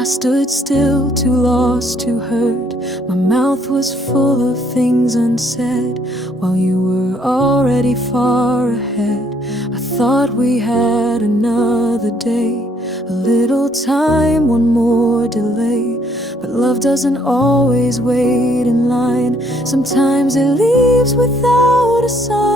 I stood still, too lost to hurt. My mouth was full of things unsaid, while you were already far ahead. I thought we had another day, a little time, one more delay. But love doesn't always wait in line. Sometimes it leaves without a sign.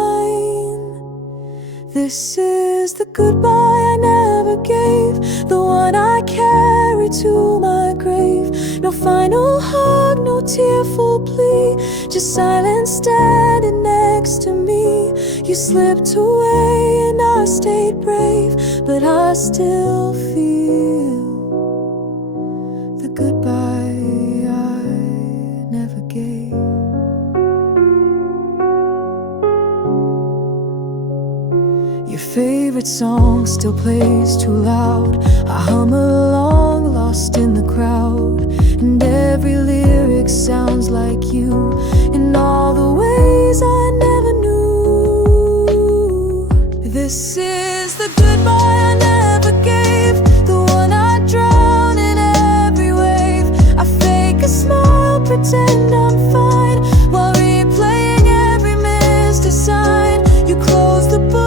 This is the goodbye I never gave, the one I carry to my grave. No final hug, no tearful plea, just silence standing next to me. You slipped away and I stayed brave, but I still feel the goodbye I never gave. Your favorite song still plays too loud. I hum along, lost in the crowd, and every lyric sounds like you in all the ways I never knew. This is the goodbye I never gave, the one I drown in every wave. I fake a smile, pretend I'm fine, while replaying every missed sign. You close the book,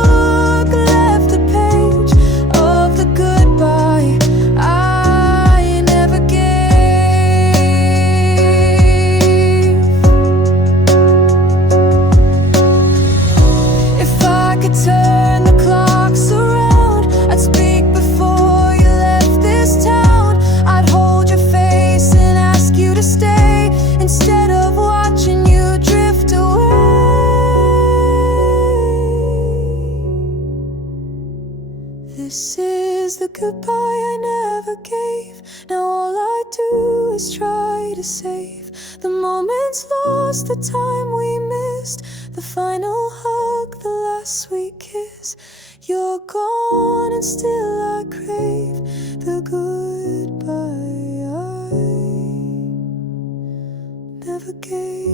this is the goodbye I never gave. Now all I do is try to save the moments lost, the time we missed, the final hug, the last sweet kiss. You're gone and still I crave the goodbye I never gave.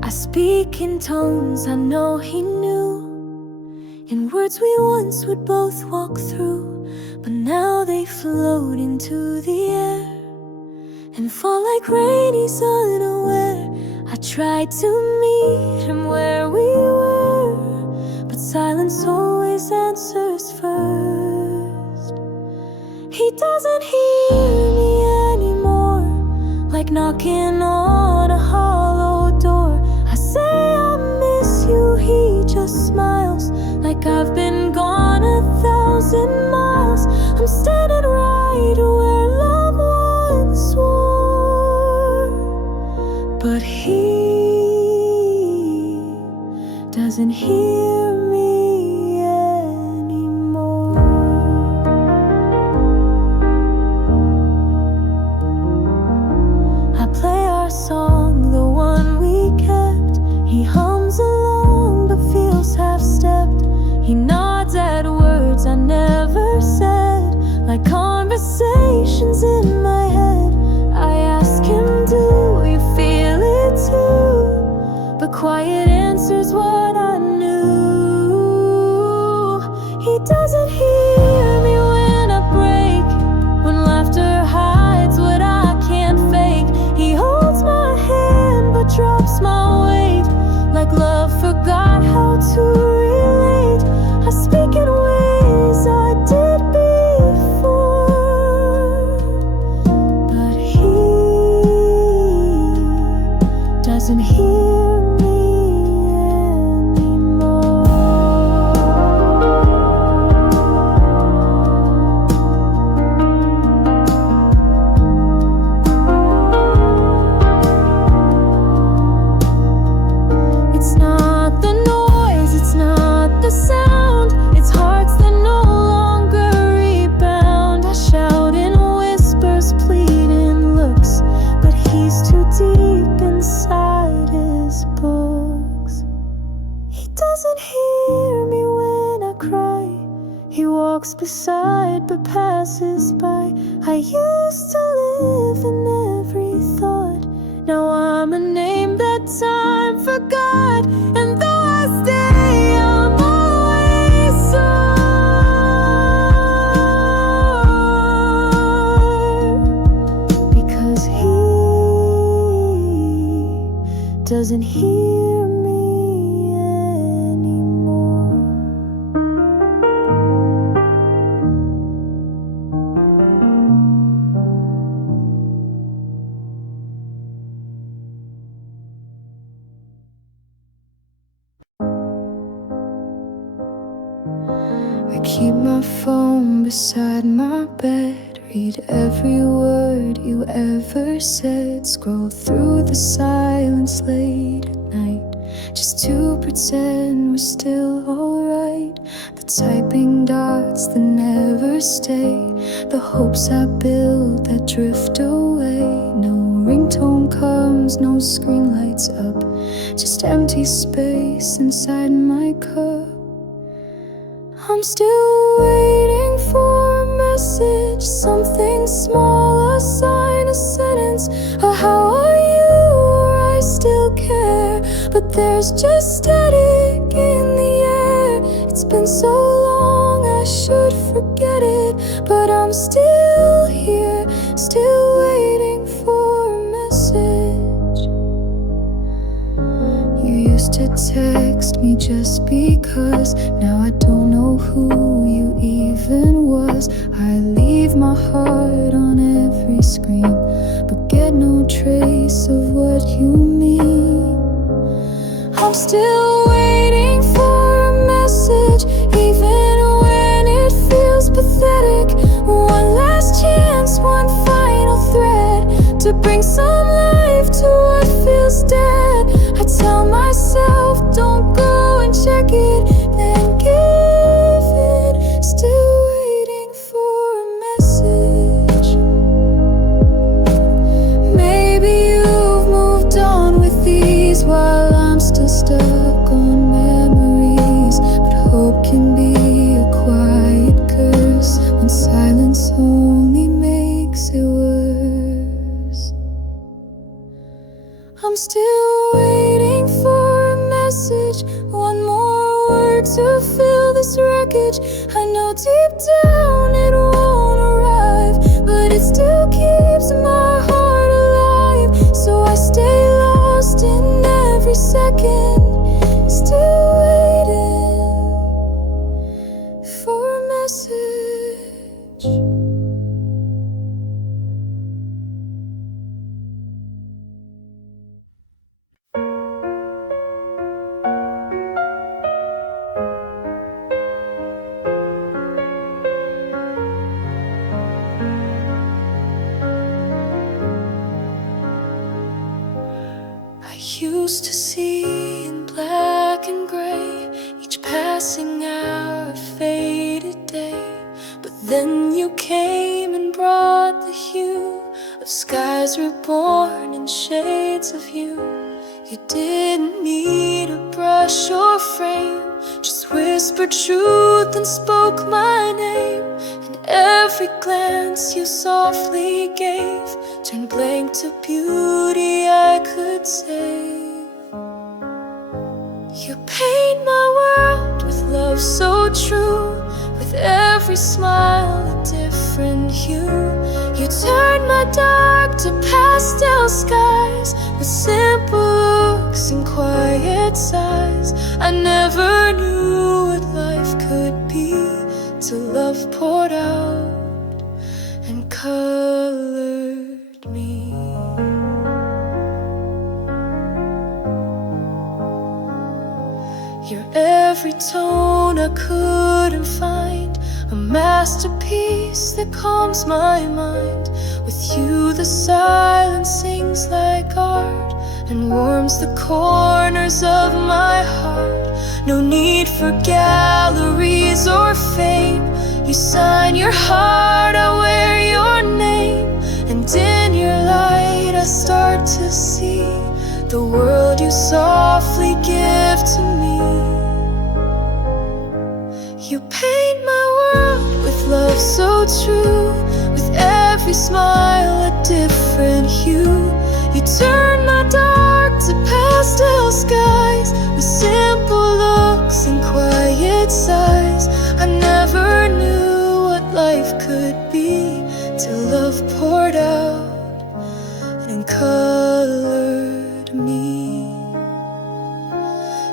I speak in tones I know he knew, in words we once would both walk through, but now they float into the air and fall like rain, he's unaware. I tried to meet him where we were, but silence always answers first. He doesn't hear me anymore, like knocking on a hollow door. I say I miss you, he just smiles, like I've been gone 1,000 miles. I'm standing right where love once was, but he doesn't hear me anymore. I play our song, the one we kept. He hums along but feels half-stepped. He nods at words I never said, like conversations in my head. I ask him, do you feel it too? But quiet answers what I knew. He doesn't hear me when I break, when laughter hides what I can't fake. He holds my hand but drops my weight, like love forgot how to relate. I speak in ways I did before, but he doesn't hear me anymore. He walks beside but passes by. I used to live in every thought. Now I'm a name that time forgot. And though I stay, I'm always sore, because he doesn't hear me anymore. I keep my phone beside my bed, read every word you ever said, scroll through the silence late at night, just to pretend we're still alright. The typing dots that never stay, the hopes I build that drift away. No ringtone comes, no screen lights up, just empty space inside my cup. I'm still waiting for a message, something small, a sign, a sentence, a how are you, or I still care. But there's just static in the air. It's been so long, I should forget it, but I'm still here, still waiting for a message. You used to text me just because, now I don't know who you even was. I leave my heart on every screen, but get no trace of what you mean. I'm still waiting for a message, even when it feels pathetic. One last chance, one final thread, to bring some life to what feels dead. I tell myself, don't go and check it, then give it. Still waiting for a message. Maybe you've moved on with these, while I'm still stuck on memories. But hope can be a quiet curse when silence only makes it worse. I'm still waiting for a message, one more word to fill this wreckage. I know deep down it won't arrive, but it still keeps my heart alive. So I stay lost in every second, still waiting for a message. I used to see in black and gray, each passing hour a faded day. But then you came and brought the hue of skies reborn in shades of you. You didn't need a brush or frame, just whispered truth and spoke my name. And every glance you softly gave turned blank to beauty I could save. You paint my world with love so true, with every smile a different hue. You turn my dark to pastel skies, with simple looks and quiet sighs. I never knew what life could be till love poured out and colored me. You're every tone I couldn't find, a masterpiece that calms my mind. With you the silence sings like art and warms the corners of my heart. No need for galleries or fame, you sign your heart, I wear your name. And in your light I start to see the world you softly give to me. You paint my world love so true. With every smile a different hue. You turn my dark to pastel skies. With simple looks and quiet sighs. I never knew what life could be till love poured out and colored me.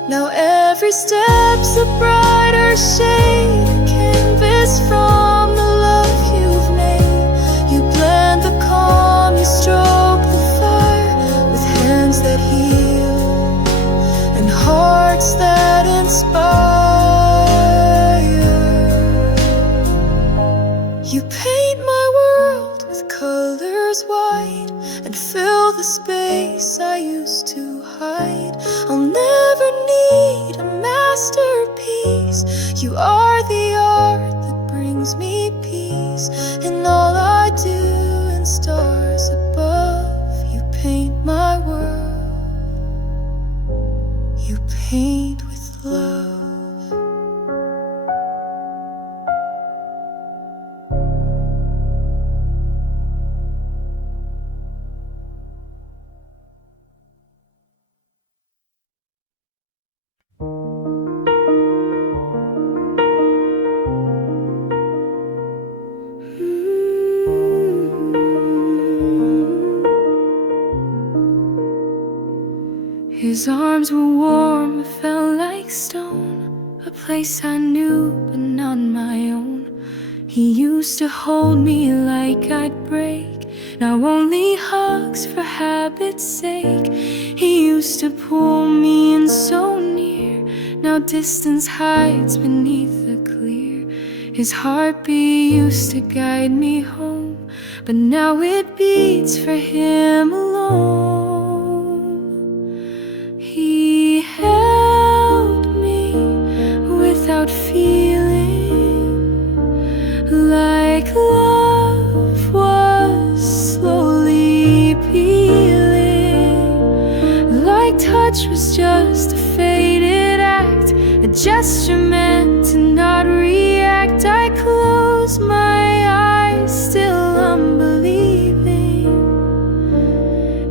Now every step's a brighter shade, a canvas from the love you've made. You blend the calm, you stroke the fire with hands that heal and hearts that inspire. You paint my world with colors white and fill the space I used to hide. I'll never need a masterpiece. You are the art that brings me peace. In all I do and stars above, you paint my world. You paint with love. His arms were warm, it felt like stone, a place I knew but not my own. He used to hold me like I'd break, now only hugs for habit's sake. He used to pull me in so near, now distance hides beneath the clear. His heartbeat used to guide me home, but now it beats for him alone. He held me without feeling, like love was slowly peeling, like touch was just a faded act, a gesture meant to not react. I close my eyes, still unbelieving,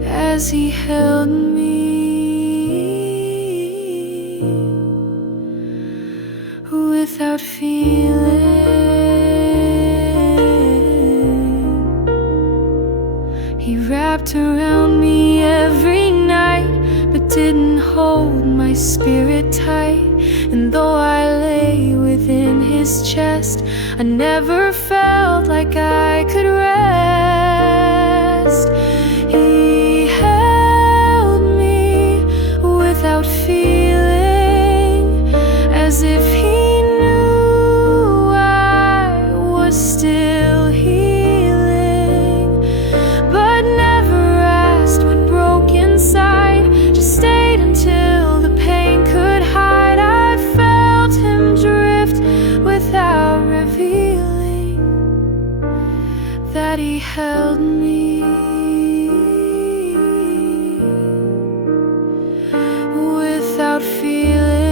as he held me without feeling. He wrapped around me every night, but didn't hold my spirit tight. And though I lay within his chest, I never felt like I could rest. He held me without feeling, as if he still healing, but never asked what broke inside, just stayed until the pain could hide. I felt him drift without revealing that he held me without feeling.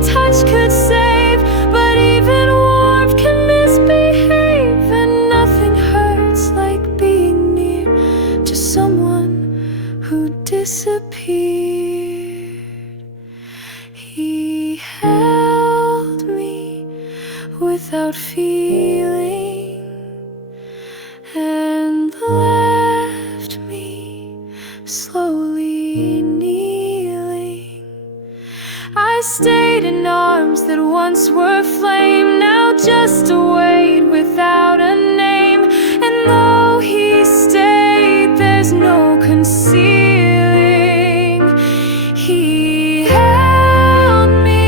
Touch could save, but even warmth can misbehave, and nothing hurts like being near to someone who disappeared. He held me without feeling and left me slowly kneeling. I stayed in arms that once were flame, now just a weight without a name. And though he stayed, there's no concealing. He held me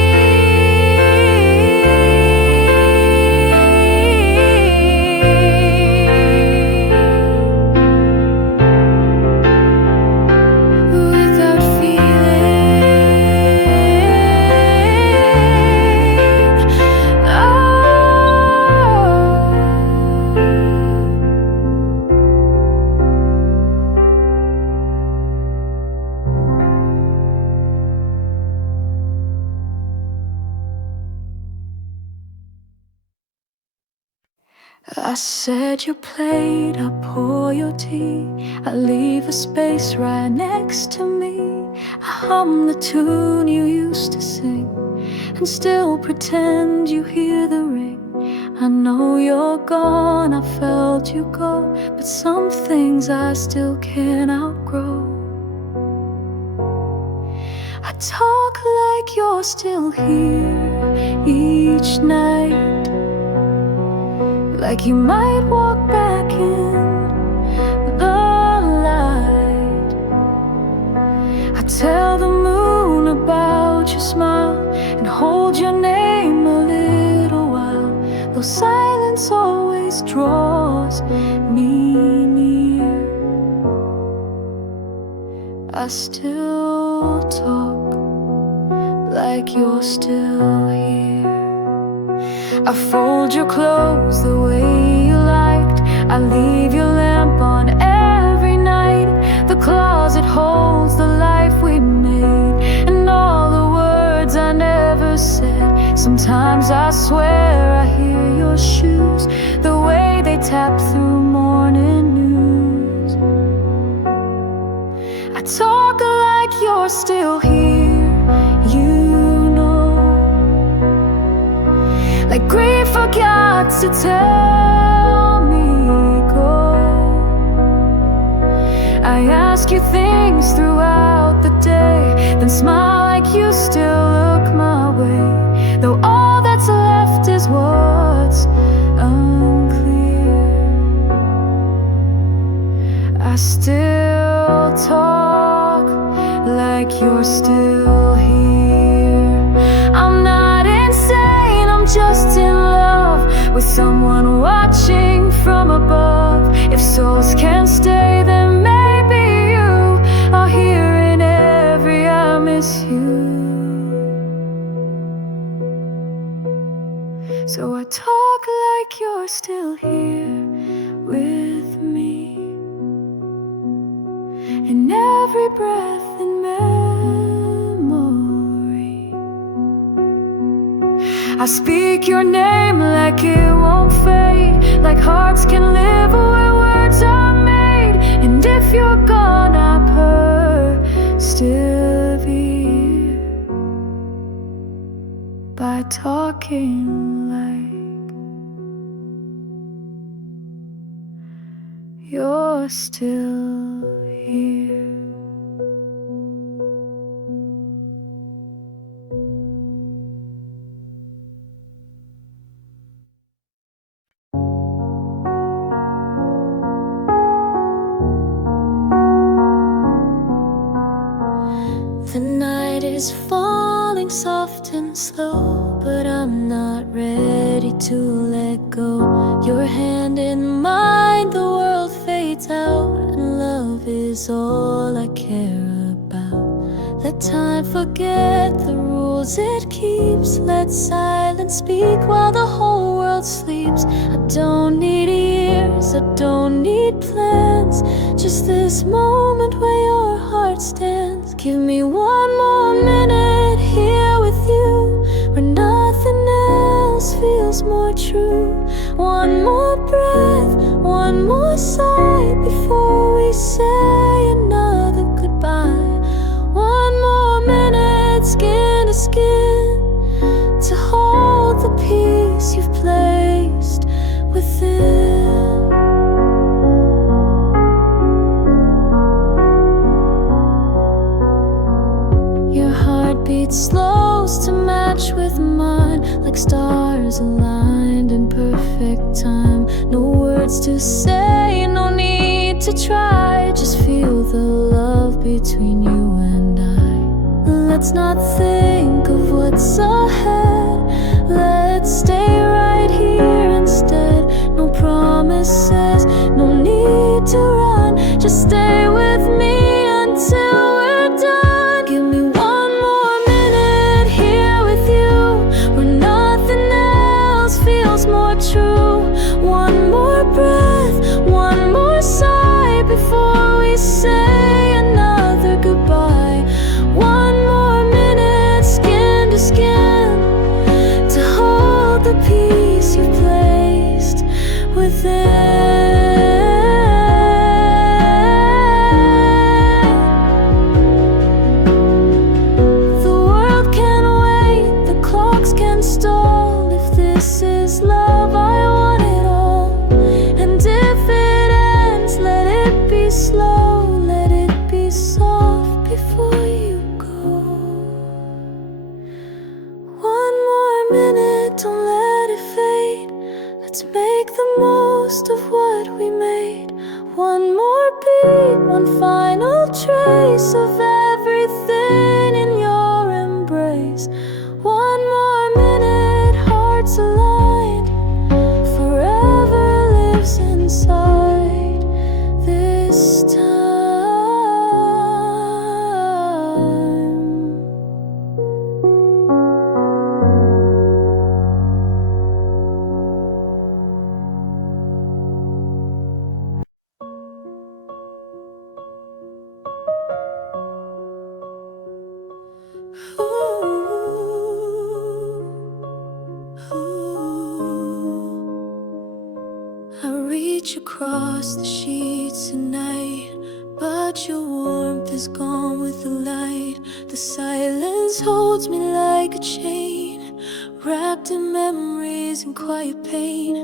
without feeling. I set your plate, I pour your tea, I leave a space right next to me. I hum the tune you used to sing and still pretend you hear the ring. I know you're gone, I felt you go, but some things I still can't outgrow. I talk like you're still here each night, like you might walk back in the light. I tell the moon about your smile and hold your name a little while, though silence always draws me near. I still talk like you're still here. I fold your clothes the way you liked, I leave your lamp on every night. The closet holds the life we made and all the words I never said. Sometimes I swear I hear your shoes, the way they tap through morning news. I talk like you're still here, you know, like grief forgot to tell me go. I ask you things throughout the day, then smile like you still look my way, though all that's left is what's unclear. I still talk like you're still here. I'm not insane, I'm just in love with someone watching from above. If souls can't stay, then maybe you are here in every I miss you. So I talk like you're still here with me, in every breath and memory. I speak your name like it won't fade, like hearts can live where words are made. And if you're gone, I persevere by talking like you're still here. The night is falling soft and slow, but I'm not ready to let go. Your hand in mine, the world fades out, and love is all I care about. Let time forget the rules it keeps, let silence speak while the whole world sleeps. I don't need years, I don't need plans, just this moment where your heart stands. Give me one more minute here with you, where nothing else feels more true. One more breath, one more sigh before we say another goodbye. One more minute, skin to skin, to hold the peace you've placed within. Heartbeat slows to match with mine, like stars aligned in perfect time. No words to say, no need to try, just feel the love between you and I. Let's not think of what's ahead, let's stay right here instead. No promises, no need to run, just stay with me until we're done. Give me one more minute here with you, where nothing else feels more true. One more breath, one more sigh before we say another goodbye. One more minute, skin to skin, to hold the one final trace of everything in your embrace. One more minute, hearts aligned, forever lives inside this time. I reach across the sheets tonight, but your warmth is gone with the light. The silence holds me like a chain, wrapped in memories and quiet pain.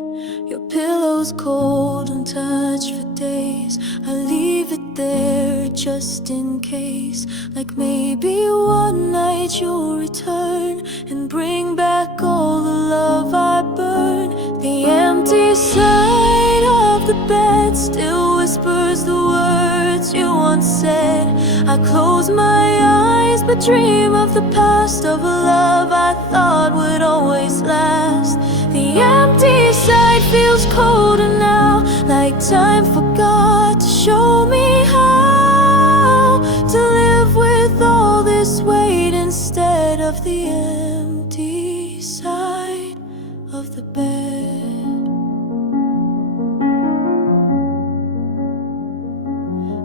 Your pillow's cold, untouched for days. I leave it there just in case, like maybe one night you'll return and bring back all the love I burned. The empty side of the bed still whispers the words you once said. I close my eyes but dream of the past, of a love I thought would always last. The empty side feels colder now, like time forgot to show me how to live with all this weight instead of the empty side of the bed.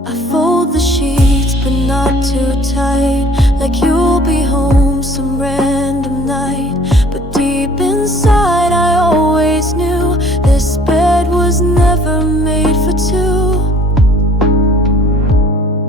I fold the sheets but not too tight, like you'll be home some random night. But deep inside I always knew this bed was never made for two.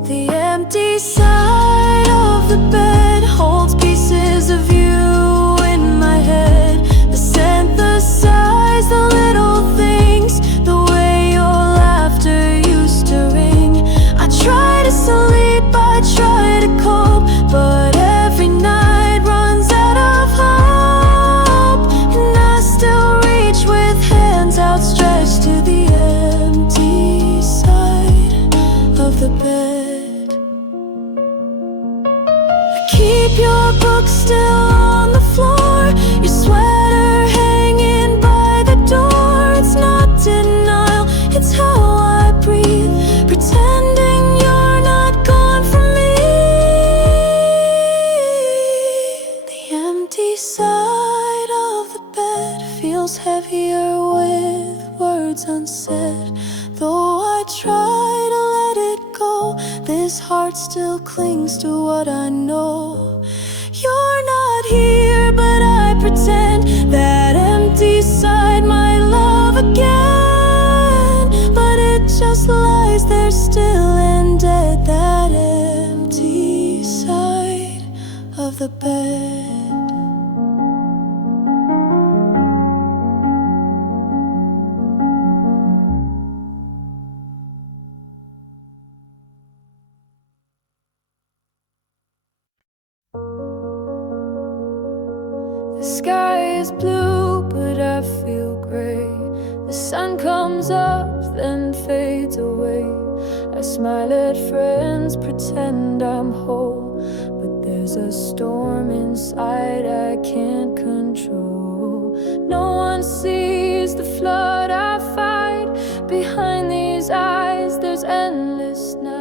The empty side of the bed holds pieces of you in my head. The scent, the sighs, the little things, the way your laughter used to ring. I try to sleep, I try to cope, but every night runs out of hope. And I still reach with hands outstretched to the empty side of the bed. Keep your book still on the floor, your sweater hanging by the door. It's not denial, it's how I breathe, pretending you're not gone from me. The empty side of the bed feels heavier with words unsaid. Though I try to let it go, this heart still clings to what I know. You're not here, but I pretend that empty side might love again. But it just lies there still and dead, that empty side of the bed. The sky is blue, but I feel gray. The sun comes up, then fades away. I smile at friends, pretend I'm whole, but there's a storm inside I can't control. No one sees the flood I fight. Behind these eyes, there's endless night.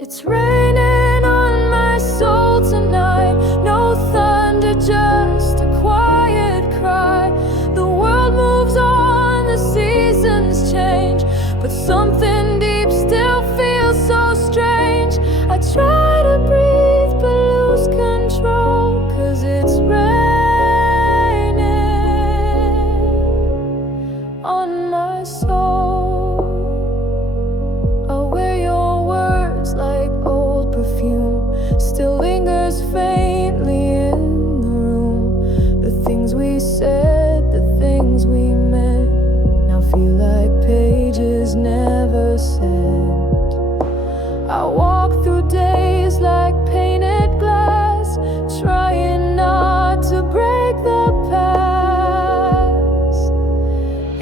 It's raining on my soul tonight. No thunder, just a quiet cry. The world moves on, the seasons change, but something deep still feels so strange. I try to breathe but lose control, 'cause it's raining on my soul. I'll wear your words like old perfume, still lingers faintly in the room. The things we said, the things we meant, now feel like pages never sent. I walk through days like painted glass, trying not to break the past.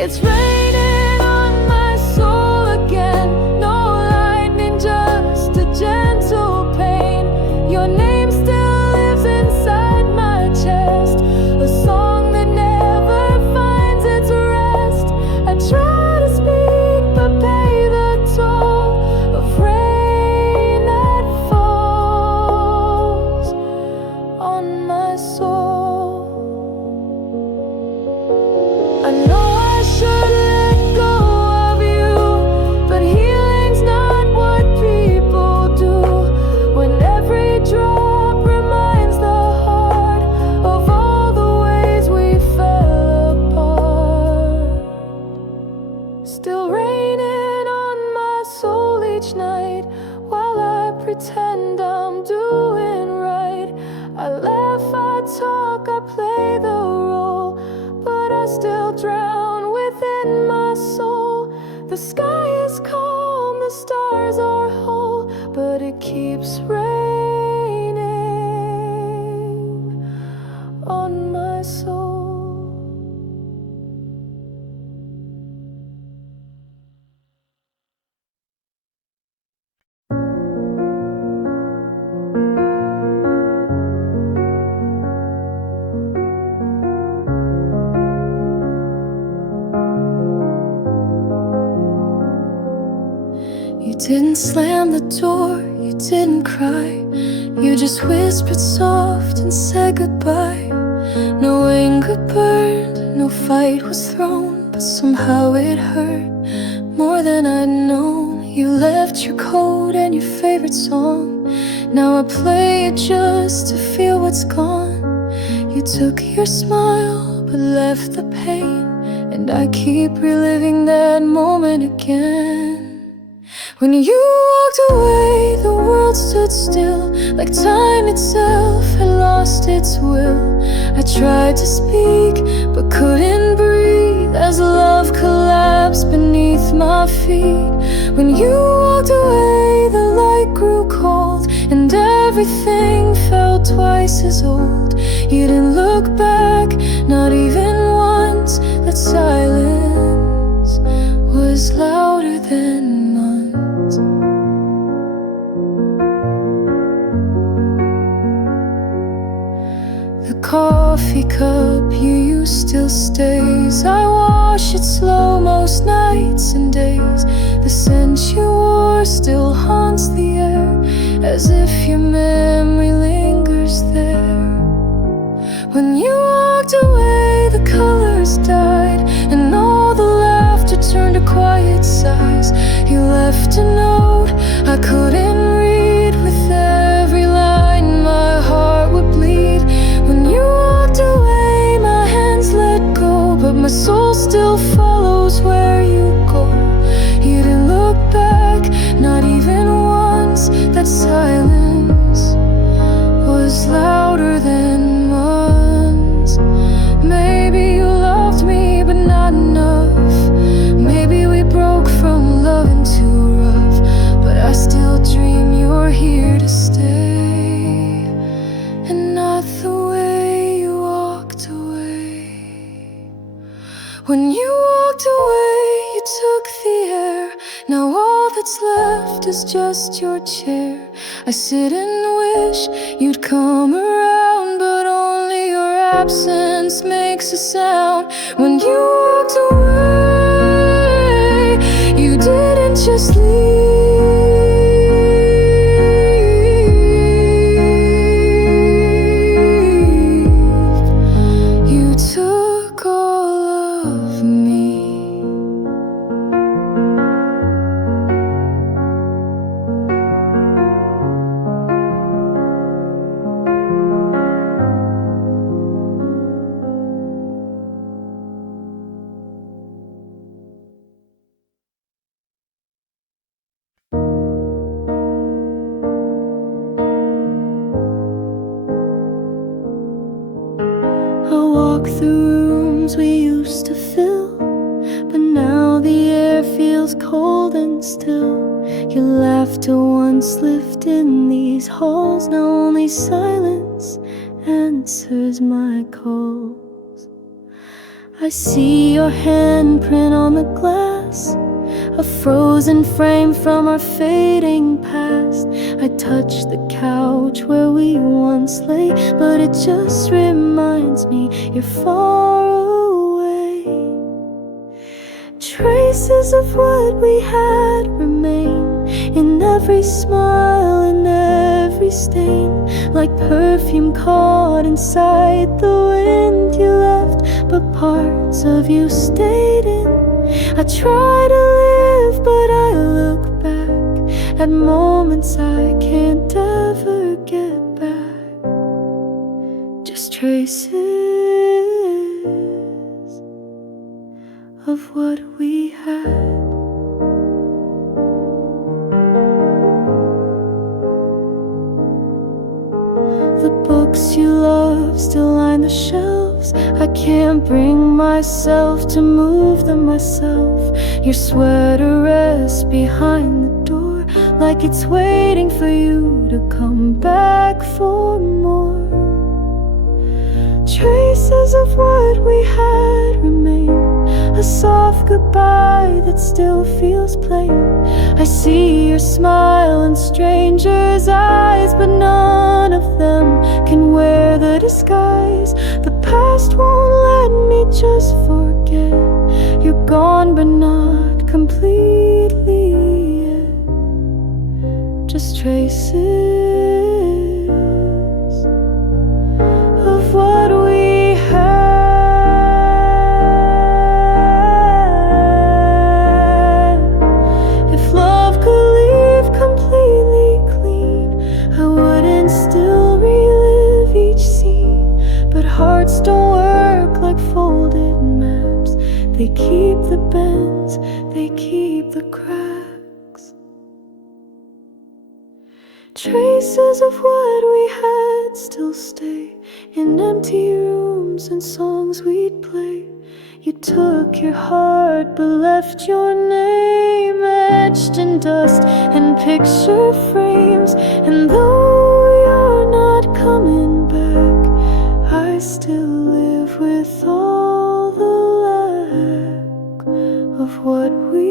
It's raining on my soul again. sky is calm, the stars are whole, but it keeps raining on my soul. You didn't slam the door, you didn't cry, you just whispered soft and said goodbye. No anger burned, no fight was thrown, but somehow it hurt more than I'd known. You left your coat and your favorite song, now I play it just to feel what's gone. You took your smile but left the pain, and I keep reliving that moment again. When you walked away, the world stood still, like time itself had lost its will. I tried to speak, but couldn't breathe as love collapsed beneath my feet. When you walked away, the light grew cold, and everything felt twice as old. You didn't look back, not even once. That silence was louder than the coffee cup you use still stays. I wash it slow most nights and days. The scent you wore still haunts the air, as if your memory lingers there. When you walked away, the colors died, and all the laughter turned to quiet sighs. You left a note I couldn't read. With every line my heart would bleed. When you walked away, my hands let go, but my soul still follows where you go. You didn't look back, not even once. That silence was louder than months. Maybe you loved me, but not enough. Maybe we broke from loving too rough, but I still dream you're here to stay, and not the way you walked away. When you walked away, you took the air. Now all that's left is just your chair. I sit and wish you'd come around, but only your absence makes a sound. When you walked away, you didn't just leave, you took all of me. I walk through rooms we used to fill, but now the air feels cold and still. Your laughter once lived in these halls, now only silence answers my calls. I see your handprint on the glass, a frozen frame from our fading past. I touch the couch where we once lay, but it just reminds me you're far away. Traces of what we had remain in every smile and every stain, like perfume caught inside the wind. You left, but parts of you stayed in. I try to live, but I look back at moments I can't ever get back. Just traces of what we had. The books you love still line the shelf, moves. I can't bring myself to move them myself. Your sweater rests behind the door, like it's waiting for you to come back for more. Traces of what we had remain, a soft goodbye that still feels plain. I see your smile in strangers' eyes, but none of them can wear the disguise. The past won't let me just forget. You're gone but not completely yet. Just traces of what we had. If love could leave completely clean, I wouldn't still relive each scene. But hearts don't work like folded maps. They keep the bends, they keep the cracks. Traces of what we had still stay in empty rooms and songs we'd play. You took your heart but left your name etched in dust and picture frames. And though you're not coming back, I still live with all the lack of what we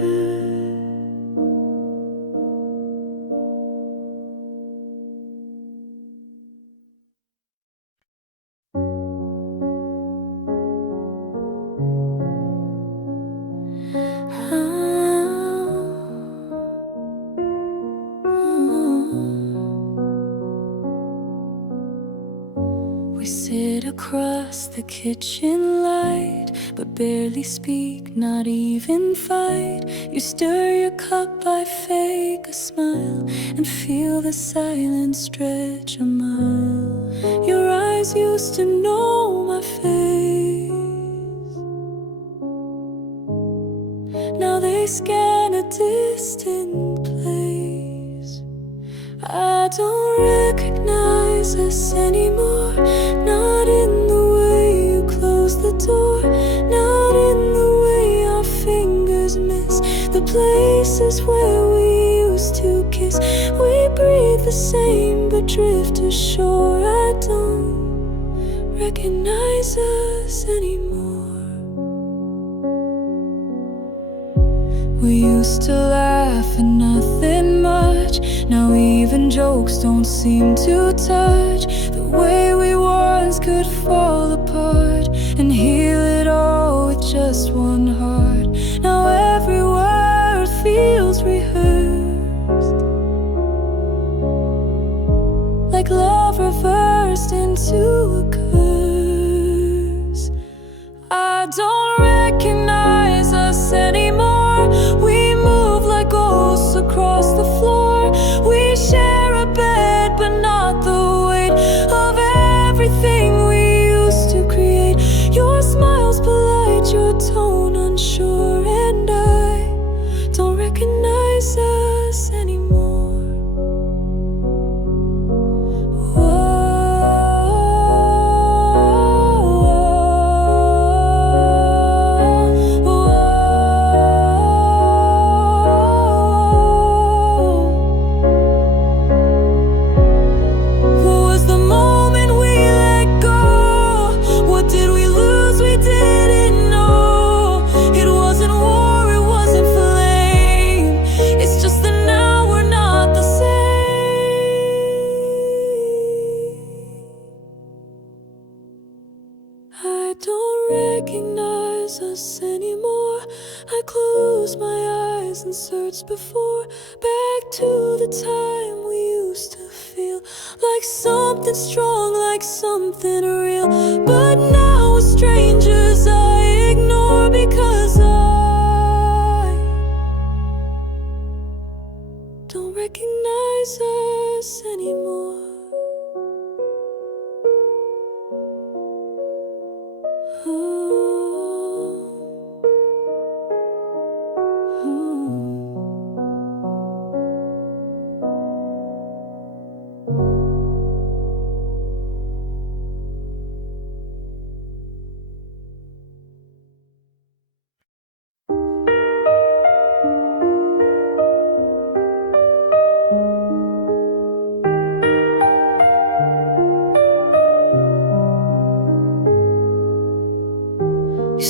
had. We sit across the kitchen light, but barely speak, not even fight. You stir your cup, I fake a smile, and feel the silence stretch a mile. Your eyes used to know my face, now they scan a distant place. I don't recognize us anymore, not in the way you close the door, not in the way our fingers miss the places where we used to kiss. We breathe the same but drift ashore. I don't recognize us anymore. We used to laugh at nothing much, now even jokes don't seem to touch. The way we once could fall apart and heal it all with just one heart. Now every word feels rehearsed, like love reversed into a curse. I don't recognize us anymore. We move like ghosts across the floor. We share a bed, but not the weight of everything we used to create. Your smile's polite, your tone unsure, and I don't recognize us anymore. I don't recognize us anymore. I close my eyes and search before, back to the time we used to feel like something strong, like something real. But now we're strangers I ignore, because I don't recognize us anymore.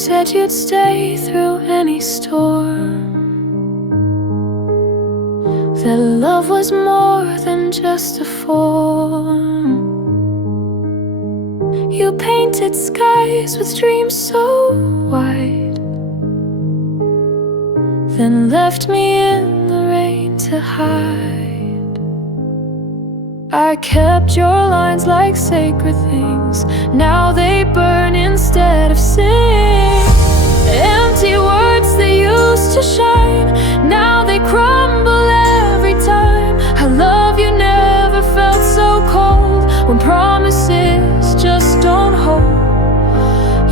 said you'd stay through any storm, that love was more than just a form. You painted skies with dreams so wide, then left me in the rain to hide. I kept your lines like sacred things, now they burn instead of sing. Empty words that used to shine, now they crumble every time. I love you never felt so cold, when promises just don't hold.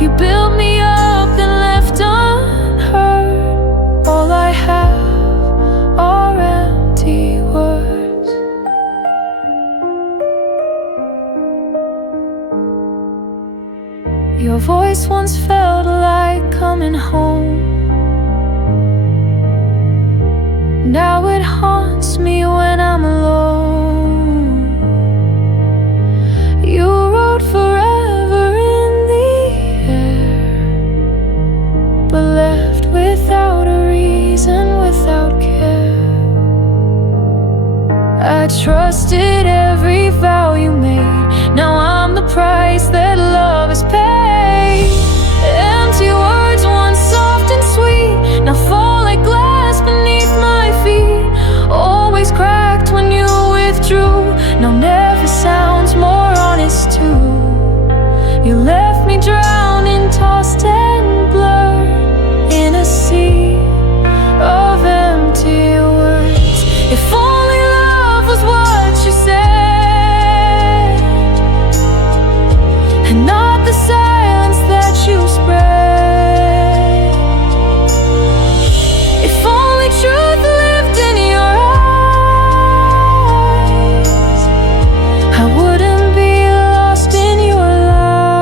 You built me up then left unheard. All I have are empty words. Your voice once felt like coming home, now it haunts me when I'm alone. You wrote forever in the air, but left without a reason, without care. I trusted every vow you made, now I'm the price that love has paid. Empty words once soft and sweet, now fall like glass beneath my feet. Always cracked when you withdrew, now never sounds more honest too. You left me drowning, tossed and blurred in a sea of empty words. If only love was what you said, and not the silence that you spread. If only truth lived in your eyes, I wouldn't be lost in your lies.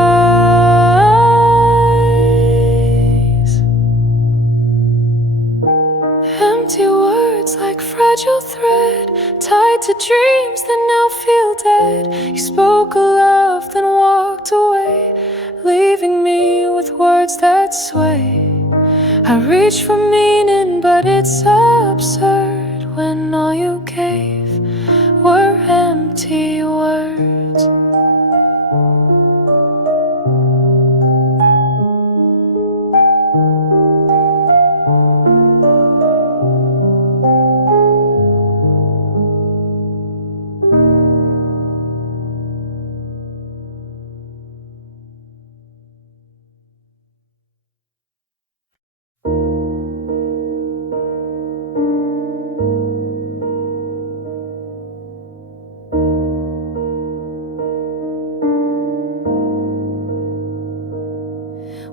Empty words like fragile thread, tied to dreams that now feel dead. You spoke a love then walked away, leaving me with words that sway. I reach for meaning, but it's absurd when all you gave were empty words.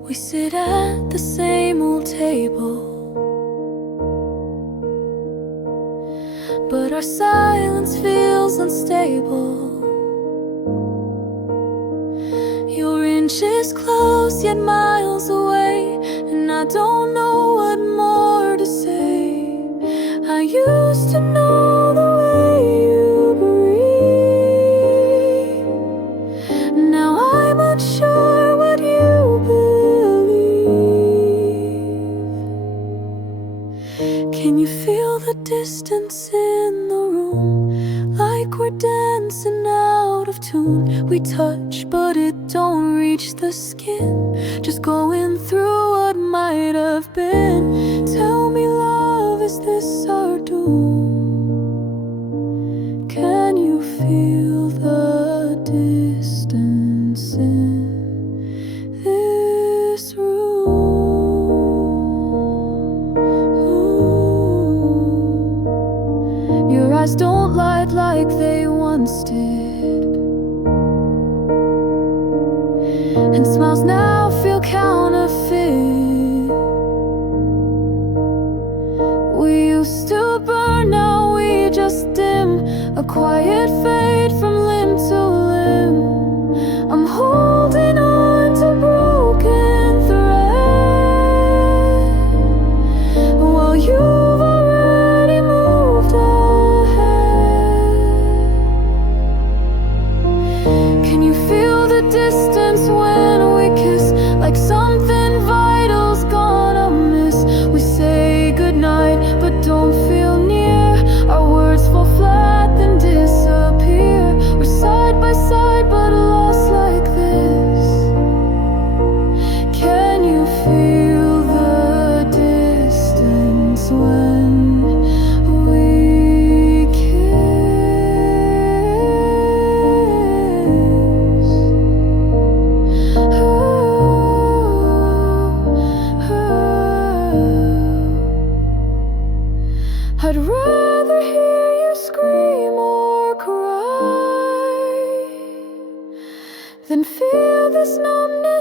We sit at the same old table, but our silence feels unstable. Your inch is close yet miles away, and I don't know what more to say. I used to know the way you breathe, now I'm unsure what you believe. Can you feel the distance in the room? Like we're dancing out of tune. We touch but it don't reach the skin, just going through what might have been. Tell me, love, is this our doom? Can you feel the distance in this room? Your eyes don't light like they once did, and smiles now feel counterfeit. We used to burn, now we just dim, a quiet fade from limb to limb. I'm holding on to broken thread, while you've already moved ahead. Can you feel the distance when we kiss, like something vital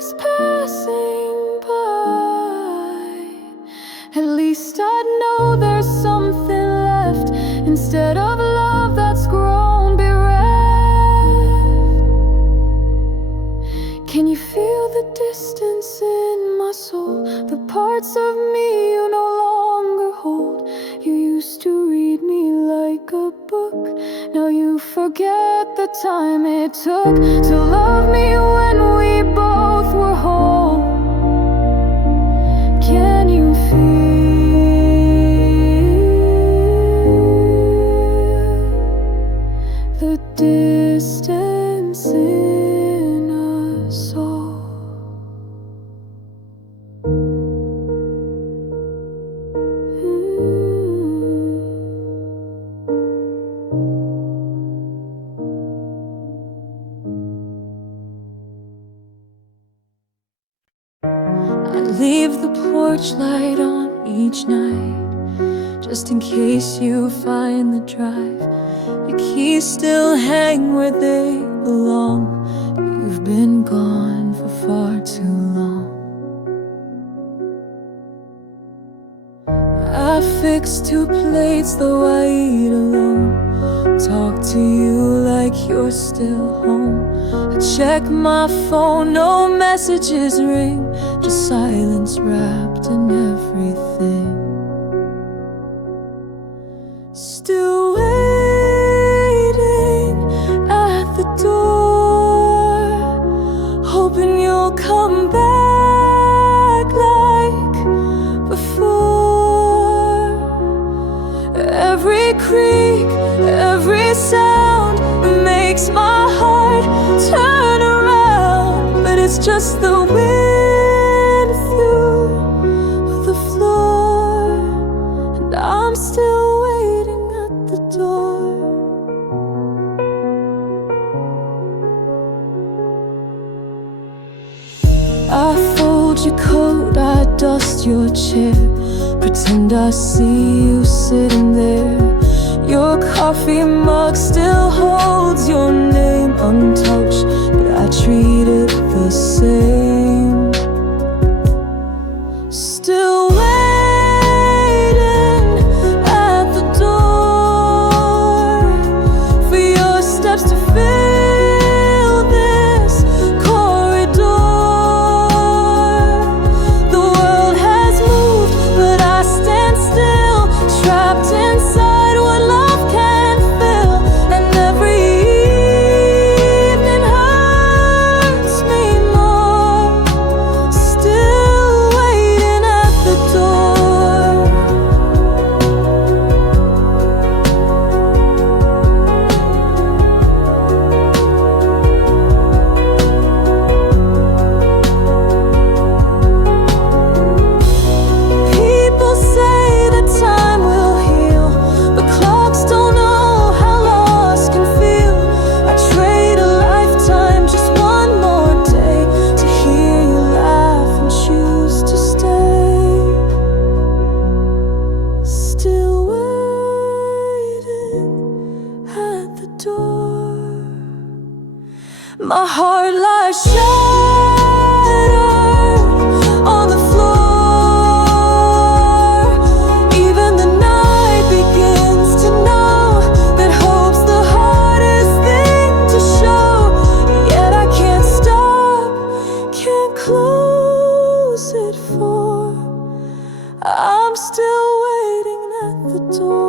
just passing by. At least I'd know there's something left instead of love that's grown bereft. Can you feel the distance in my soul? The parts of me you no longer hold. You used to read me like a book. Now you forget the time it took to love me when we both were whole. Can you feel the distance in us all? I leave the porch light on each night, just in case you find the drive. Your keys still hang where they belong. You've been gone for far too long. I fix 2 plates though I eat alone. Talk to you like you're still home. I check my phone, no messages ring, just silence wrapped in everything. Still waiting at the door, hoping you'll come back like before. Every creak, every sound makes my heart turn around, but it's just the wind through the floor, and I'm still waiting at the door. I fold your coat, I dust your chair, pretend I see you sitting there. Your coffee mug still holds your name untouched, but I treat it the same. Still waiting at the door for your steps to fill this corridor. The world has moved, but I stand still, trapped inside what love can fill. And every evening hurts me more, still waiting at the door. People say that time will heal, but clocks don't know how lost can feel. I trade a lifetime, just one more day, to hear you laugh and choose to stay. Still waiting at the door. My heart lies shattered on the floor. Even the night begins to know that hope's the hardest thing to show. Yet I can't stop, can't close it for I'm still waiting at the door.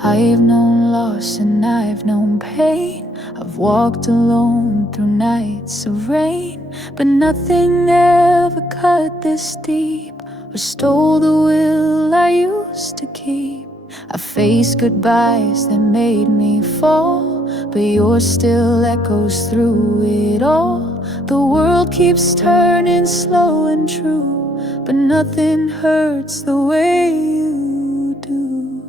I've known loss and I've known pain. I've walked alone through nights of rain, but nothing ever cut this deep or stole the will I used to keep. I faced goodbyes that made me fall, but yours still echoes through it all. The world keeps turning slow and true, but nothing hurts the way you do.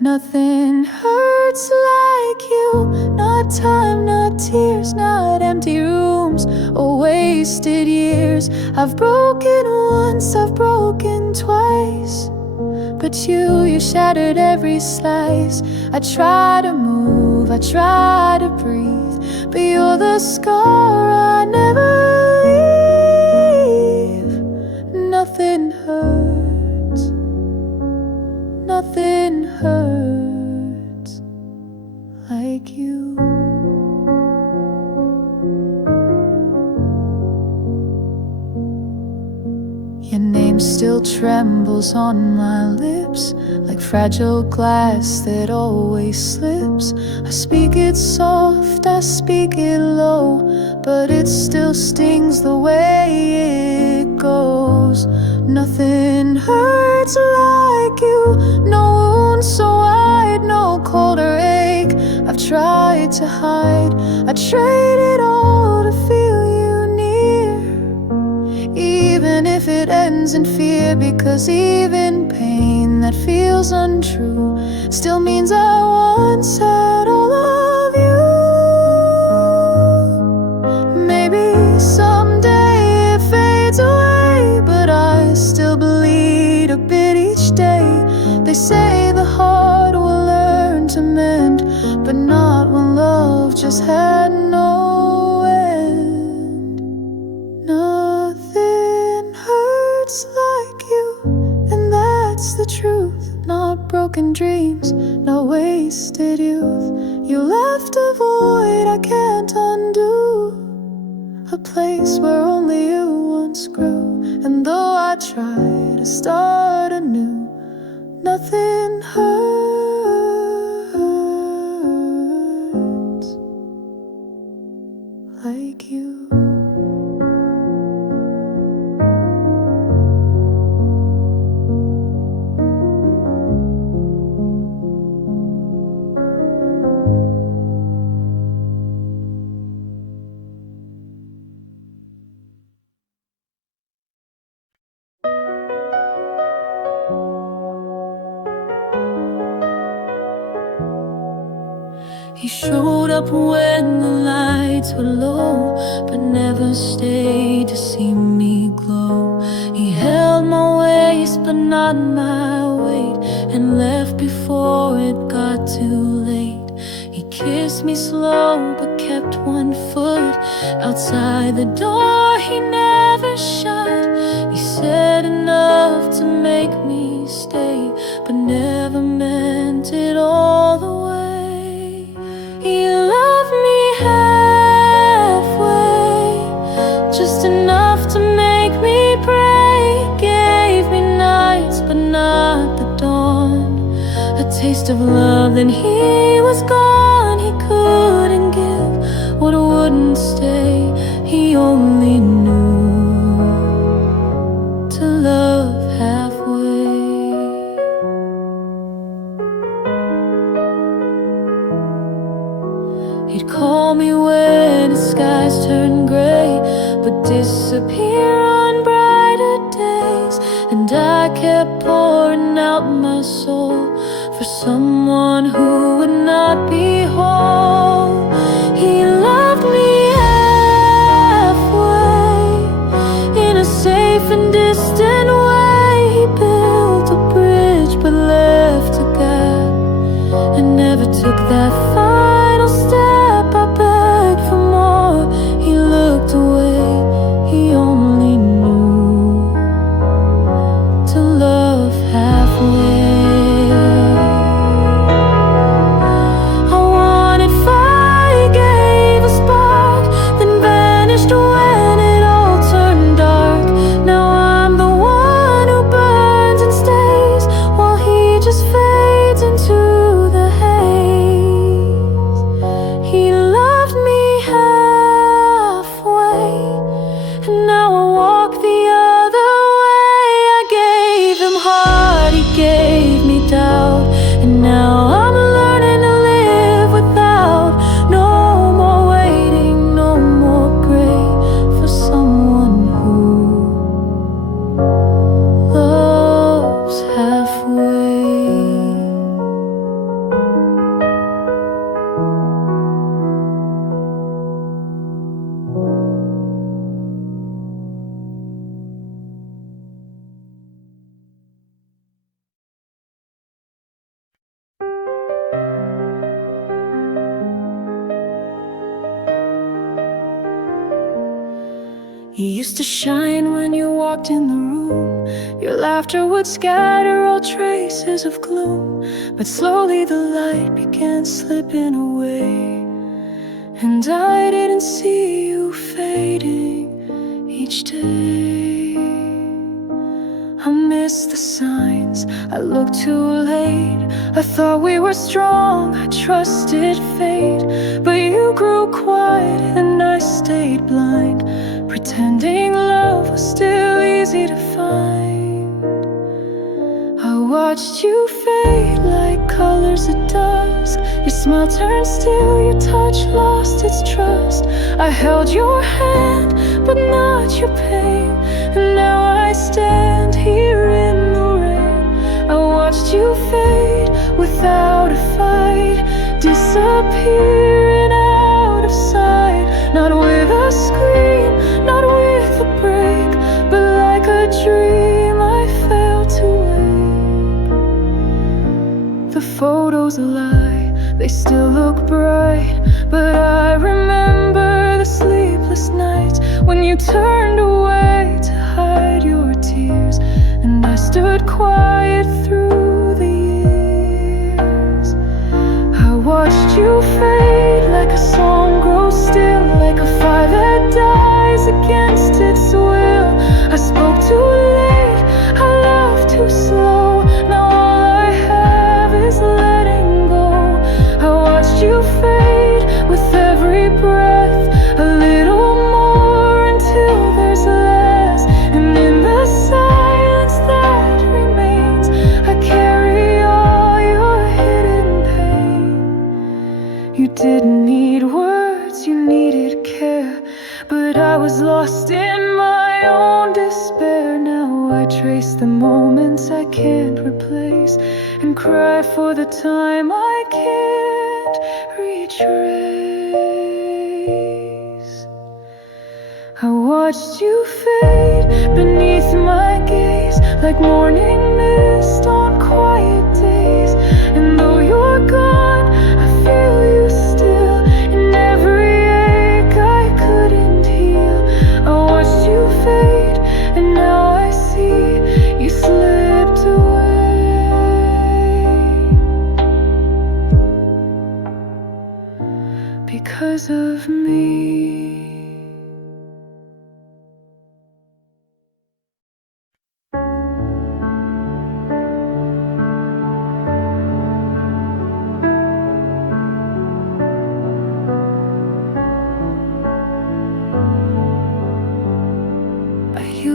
Nothing hurts like you. Not time, not tears, not empty rooms or wasted years. I've broken once, I've broken twice, but you shattered every slice. I try to move, I try to breathe, but you're the scar I never leave. Nothing hurts, nothing hurts like you. Your name still trembles on my lips, like fragile glass that always slips. I speak it soft, I speak it low, but it still stings the way it goes. Nothing hurts like you. No wound so wide, no cold or ache I've tried to hide. I trade it all to feel you near, even if it ends in fear, because even pain that feels untrue still means I once had all of you. Maybe someday it fades away, but I still bleed a bit each day. They say the heart will learn to mend, but not when love just had no end. Nothing hurts like you, and that's the truth. Not broken dreams, not wasted youth. You left a void I can't undo, a place where only you once grew. And though I try to start anew, nothing hurts like you. He showed up when the lights were low, but never stayed to see me glow. He held my waist but not my weight, and left before it got too late. He kissed me slow but kept one foot outside the door he never shut. He said enough to make me stay, but never meant it all the way. He loved me halfway, just enough to make me pray. Gave me nights but not the dawn, a taste of love, then he was gone. He couldn't give what wouldn't stay. He only knew to love halfway. He'd call me when the skies turn gray, but disappear on brighter days. And I kept pouring out my soul for someone who would not be whole. He loved me halfway, in a safe and distant way. He built a bridge but left a gap, and never took that final step. I begged for more, he looked away. He only knew to love halfway. I wanted fire, he gave a spark, then vanished when it all turned dark. Now I'm the one who burns and stays, while he just fades into the haze. You used to shine when you walked in the room. Your laughter would scatter all traces of gloom. But slowly the light began slipping away, and I didn't see you fading each day. I missed the signs, I looked too late. I thought we were strong, I trusted fate. But you grew quiet and I stayed blind, pretending love was still easy to find. I watched you fade like colors at dusk. Your smile turned still, your touch lost its trust. I held your hand, but not your pain. And now I stand here in the rain. I watched you fade without a fight, disappearing out of sight. Not with a scream, not with a break, but like a dream I fell to wake. The photos lie, they still look bright, but I remember the sleepless nights when you turned away to hide your tears, and I stood quiet through the years. I watched you fade like a song grows still, like a fire that dies against its will. I spoke too late, I loved too slow. Now all I have is letting go. I watched you fade with every breath, a little more until there's less. And in the silence that remains, I carry all your hidden pain. You didn't need words, you needed care, but I was lost in my own despair. Now I trace the moments I can't replace, and cry for the time I can't retrace. I watched you fade beneath my gaze, like morning mist on quiet days. And though you're gone, I feel you still in every ache I couldn't heal. I watched you fade, and now I see you slipped away because of me.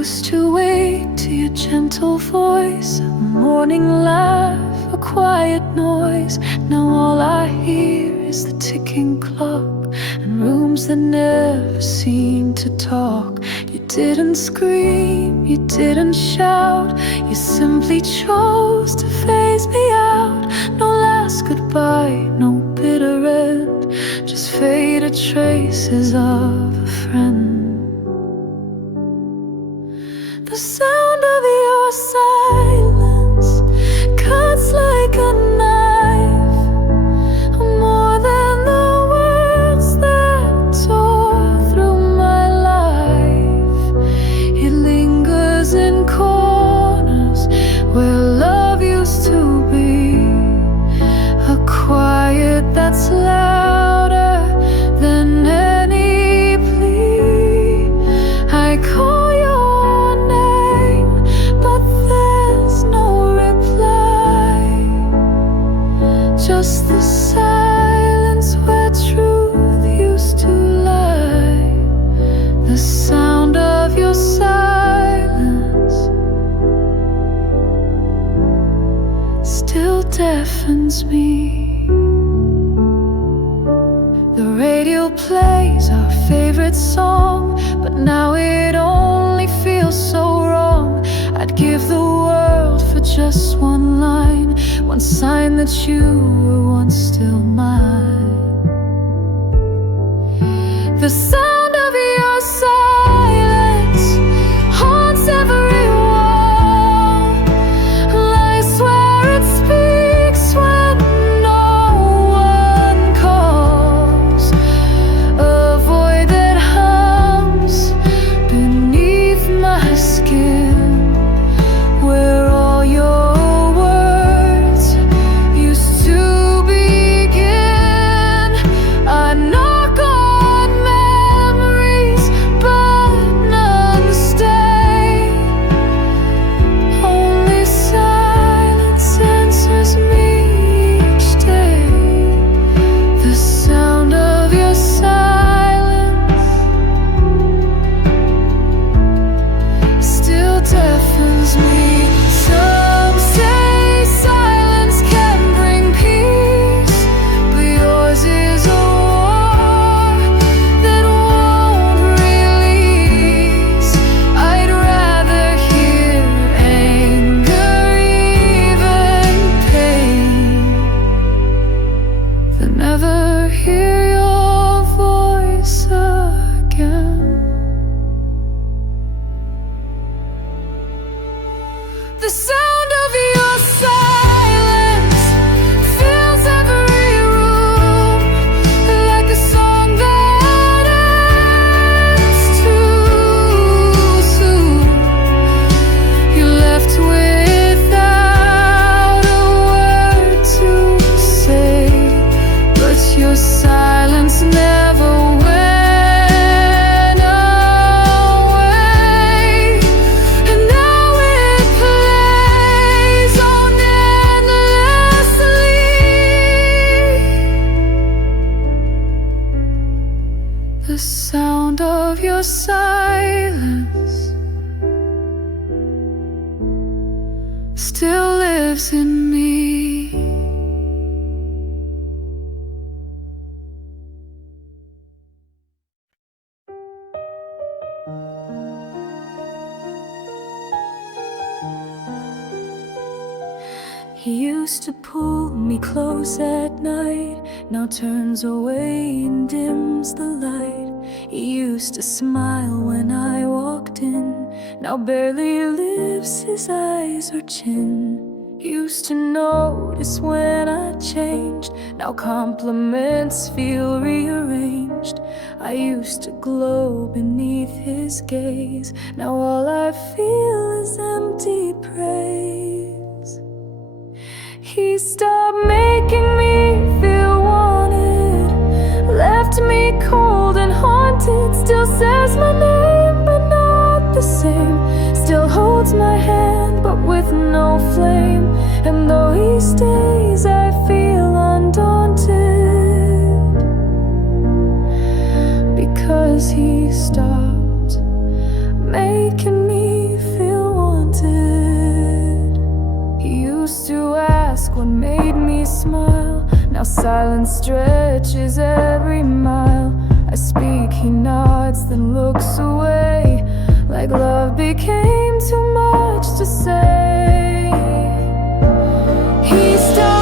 Used to wake to your gentle voice, a morning laugh, a quiet noise. Now all I hear is the ticking clock, and rooms that never seem to talk. You didn't scream, you didn't shout, you simply chose to phase me out. No last goodbye, no bitter end, just faded traces of a friend. The sound of your silence cuts like a knife, more than the words that tore through my life. It lingers in corners where love used to be, a quiet that's louder than any plea. I call just the silence where truth used to lie. The sound of your silence still deafens me. The radio plays our favorite song, but now it only feels so wrong. I'd give the world for just one line, one sign that you were once still mine. The sound of your silence haunts every wall. I swear it speaks when no one calls, a void that hums beneath never hear your voice again. The sound of your silence fills every room, like a song that ends too soon. You left without a word to say, but your silence never went away. And now it plays on endlessly. The sound of your silence still lives in me. He used to pull me close at night, now turns away and dims the light. He used to smile when I walked in, now barely lifts his eyes or chin. He used to notice when I changed, now compliments feel rearranged. I used to glow beneath his gaze, now all I feel is empty praise. He stopped making me feel wanted, left me cold and haunted. Still says my name, but not the same. Still holds my hand, but with no flame. And though he stays, I feel undaunted, because he stopped making me feel wanted. He used to ask what made me smile, now silence stretches every mile. I speak, he nods, then looks away, like love became too much to say. He stopped